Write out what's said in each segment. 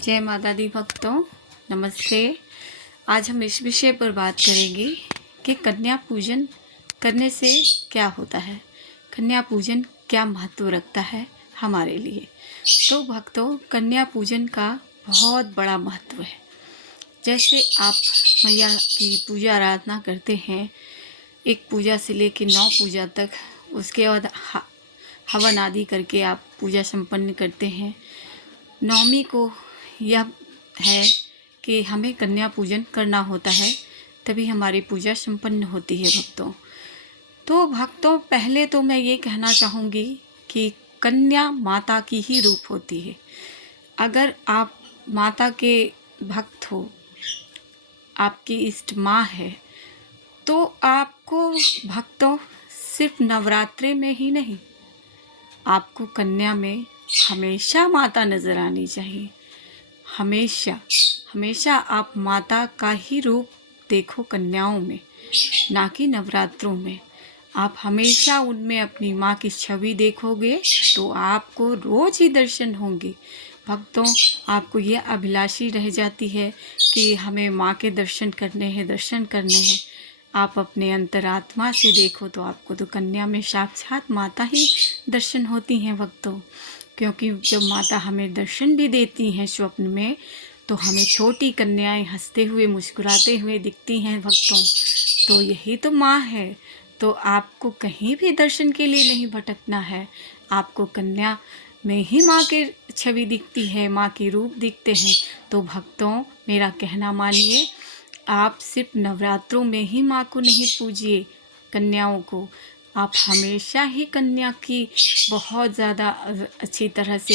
जय माता दी भक्तों, नमस्ते। आज हम इस विषय पर बात करेंगे कि कन्या पूजन करने से क्या होता है, कन्या पूजन क्या महत्व रखता है हमारे लिए। तो भक्तों, कन्या पूजन का बहुत बड़ा महत्व है। जैसे आप मैया की पूजा आराधना करते हैं, एक पूजा से लेकर 9 पूजा तक, उसके बाद हवन आदि करके आप पूजा संपन्न करते हैं। नवमी को यह है कि हमें कन्या पूजन करना होता है, तभी हमारी पूजा संपन्न होती है भक्तों। तो भक्तों, पहले तो मैं ये कहना चाहूँगी कि कन्या माता की ही रूप होती है। अगर आप माता के भक्त हो, आपकी इष्ट माँ है, तो आपको भक्तों सिर्फ नवरात्रे में ही नहीं, आपको कन्या में हमेशा माता नज़र आनी चाहिए। हमेशा हमेशा आप माता का ही रूप देखो कन्याओं में, ना कि नवरात्रों में। आप हमेशा उनमें अपनी माँ की छवि देखोगे तो आपको रोज ही दर्शन होंगे। भक्तों, आपको ये अभिलाषी रह जाती है कि हमें माँ के दर्शन करने हैं, दर्शन करने हैं। आप अपने अंतरात्मा से देखो तो आपको तो कन्या में साक्षात माता ही दर्शन होती हैं भक्तों। क्योंकि जब माता हमें दर्शन भी देती हैं स्वप्न में, तो हमें छोटी कन्याएं हंसते हुए मुस्कुराते हुए दिखती हैं भक्तों। तो यही तो माँ है। तो आपको कहीं भी दर्शन के लिए नहीं भटकना है, आपको कन्या में ही माँ की छवि दिखती है, माँ के रूप दिखते हैं। तो भक्तों, मेरा कहना मानिए, आप सिर्फ नवरात्रों में ही माँ को नहीं पूजिए, कन्याओं को आप हमेशा ही कन्या की बहुत ज़्यादा अच्छी तरह से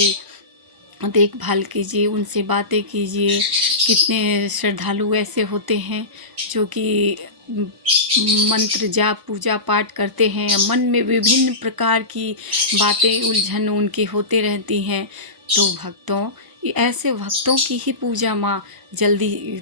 देखभाल कीजिए, उनसे बातें कीजिए। कितने श्रद्धालु ऐसे होते हैं जो कि मंत्र जाप पूजा पाठ करते हैं, मन में विभिन्न प्रकार की बातें उलझन उनकी होते रहती हैं। तो भक्तों, ऐसे भक्तों की ही पूजा माँ जल्दी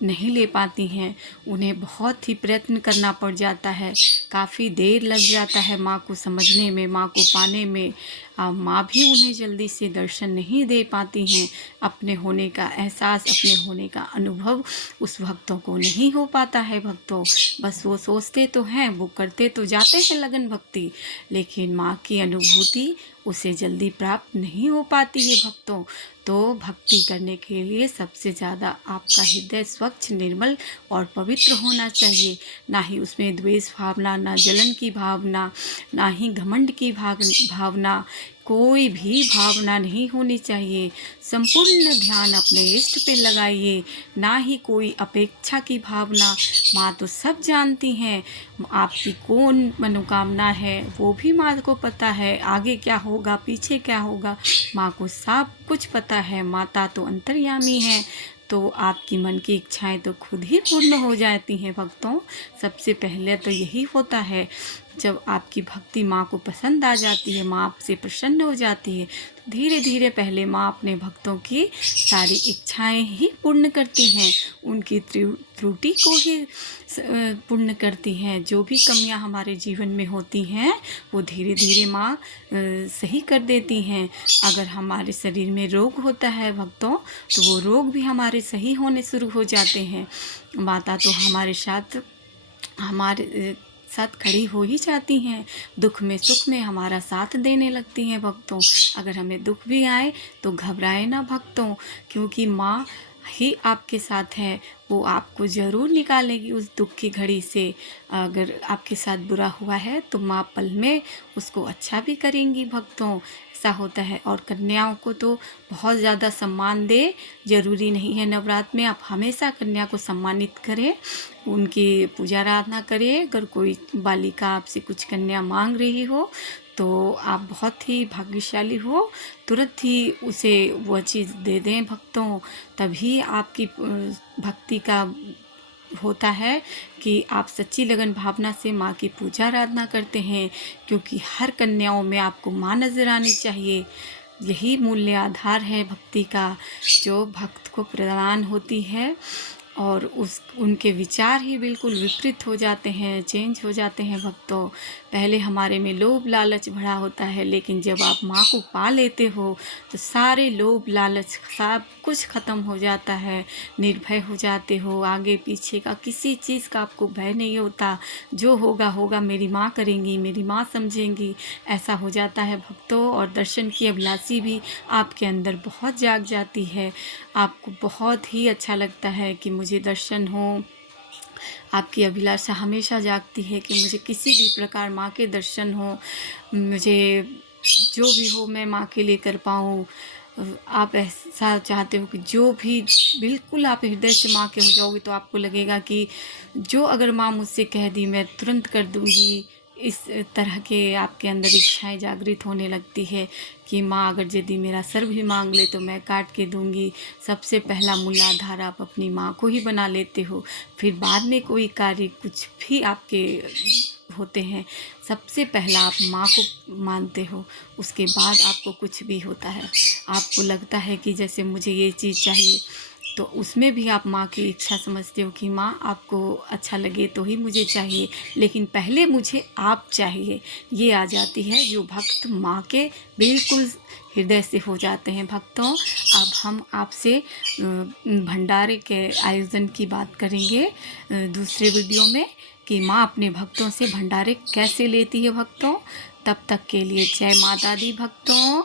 नहीं ले पाती हैं। उन्हें बहुत ही प्रयत्न करना पड़ जाता है, काफ़ी देर लग जाता है माँ को समझने में, माँ को पाने में। माँ भी उन्हें जल्दी से दर्शन नहीं दे पाती हैं। अपने होने का एहसास, अपने होने का अनुभव उस भक्तों को नहीं हो पाता है भक्तों। बस वो सोचते तो हैं, वो करते तो जाते हैं लगन भक्ति, लेकिन माँ की अनुभूति उसे जल्दी प्राप्त नहीं हो पाती है भक्तों। तो भक्ति करने के लिए सबसे ज़्यादा आपका हृदय स्वच्छ, निर्मल और पवित्र होना चाहिए। ना ही उसमें द्वेष भावना, ना जलन की भावना, ना ही घमंड की भावना, कोई भी भावना नहीं होनी चाहिए। संपूर्ण ध्यान अपने इष्ट पे लगाइए, ना ही कोई अपेक्षा की भावना। माँ तो सब जानती हैं, आपकी कौन मनोकामना है वो भी माँ को पता है। आगे क्या होगा, पीछे क्या होगा, माँ को सब कुछ पता है। माता तो अंतर्यामी है, तो आपकी मन की इच्छाएं तो खुद ही पूर्ण हो जाती हैं भक्तों। सबसे पहले तो यही होता है, जब आपकी भक्ति माँ को पसंद आ जाती है, माँ आपसे प्रसन्न हो जाती है, तो धीरे धीरे पहले माँ अपने भक्तों की सारी इच्छाएं ही पूर्ण करती हैं, उनकी त्रुटि को ही पूर्ण करती हैं। जो भी कमियां हमारे जीवन में होती हैं वो धीरे धीरे माँ सही कर देती हैं। अगर हमारे शरीर में रोग होता है भक्तों, तो वो रोग भी हमारे सही होने शुरू हो जाते हैं। माता तो हमारे साथ खड़ी हो ही जाती हैं, दुख में सुख में हमारा साथ देने लगती हैं भक्तों। अगर हमें दुख भी आए तो घबराए ना भक्तों, क्योंकि माँ ही आपके साथ है, वो आपको ज़रूर निकालेगी उस दुख की घड़ी से। अगर आपके साथ बुरा हुआ है तो माँ पल में उसको अच्छा भी करेंगी भक्तों, ऐसा होता है। और कन्याओं को तो बहुत ज़्यादा सम्मान दे, ज़रूरी नहीं है नवरात्र में। आप हमेशा कन्या को सम्मानित करें, उनकी पूजा आराधना करें। अगर कोई बालिका आपसे कुछ कन्या मांग रही हो तो आप बहुत ही भाग्यशाली हो, तुरंत ही उसे वह चीज़ दे दें भक्तों। तभी आपकी भक्ति का होता है कि आप सच्ची लगन भावना से माँ की पूजा आराधना करते हैं, क्योंकि हर कन्याओं में आपको माँ नज़र आनी चाहिए। यही मूल्य आधार है भक्ति का, जो भक्त को प्रदान होती है। और उनके विचार ही बिल्कुल विपरीत हो जाते हैं, चेंज हो जाते हैं भक्तों। पहले हमारे में लोभ लालच भरा होता है, लेकिन जब आप माँ को पा लेते हो तो सारे लोभ लालच सब कुछ ख़त्म हो जाता है। निर्भय हो जाते हो, आगे पीछे का किसी चीज़ का आपको भय नहीं होता। जो होगा होगा, मेरी माँ करेंगी, मेरी माँ समझेंगी, ऐसा हो जाता है भक्तों। और दर्शन की अभिलाषी भी आपके अंदर बहुत जाग जाती है। आपको बहुत ही अच्छा लगता है कि मुझे दर्शन हो। आपकी अभिलाषा हमेशा जागती है कि मुझे किसी भी प्रकार माँ के दर्शन हो, मुझे जो भी हो मैं माँ के लिए कर पाऊँ। आप ऐसा चाहते हो कि जो भी बिल्कुल आप हृदय से माँ के हो जाओगे, तो आपको लगेगा कि जो अगर माँ मुझसे कह दी मैं तुरंत कर दूँगी। इस तरह के आपके अंदर इच्छाएं जागृत होने लगती है कि माँ अगर यदि मेरा सर भी मांग ले तो मैं काट के दूंगी। सबसे पहला मूलाधार आप अपनी माँ को ही बना लेते हो। फिर बाद में कोई कार्य कुछ भी आपके होते हैं, सबसे पहला आप माँ को मानते हो, उसके बाद आपको कुछ भी होता है। आपको लगता है कि जैसे मुझे ये चीज़ चाहिए, तो उसमें भी आप माँ की इच्छा समझते हो कि माँ आपको अच्छा लगे तो ही मुझे चाहिए, लेकिन पहले मुझे आप चाहिए। ये आ जाती है जो भक्त माँ के बिल्कुल हृदय से हो जाते हैं भक्तों। अब हम आपसे भंडारे के आयोजन की बात करेंगे दूसरे वीडियो में, कि माँ अपने भक्तों से भंडारे कैसे लेती है भक्तों। तब तक के लिए जय माता दी भक्तों।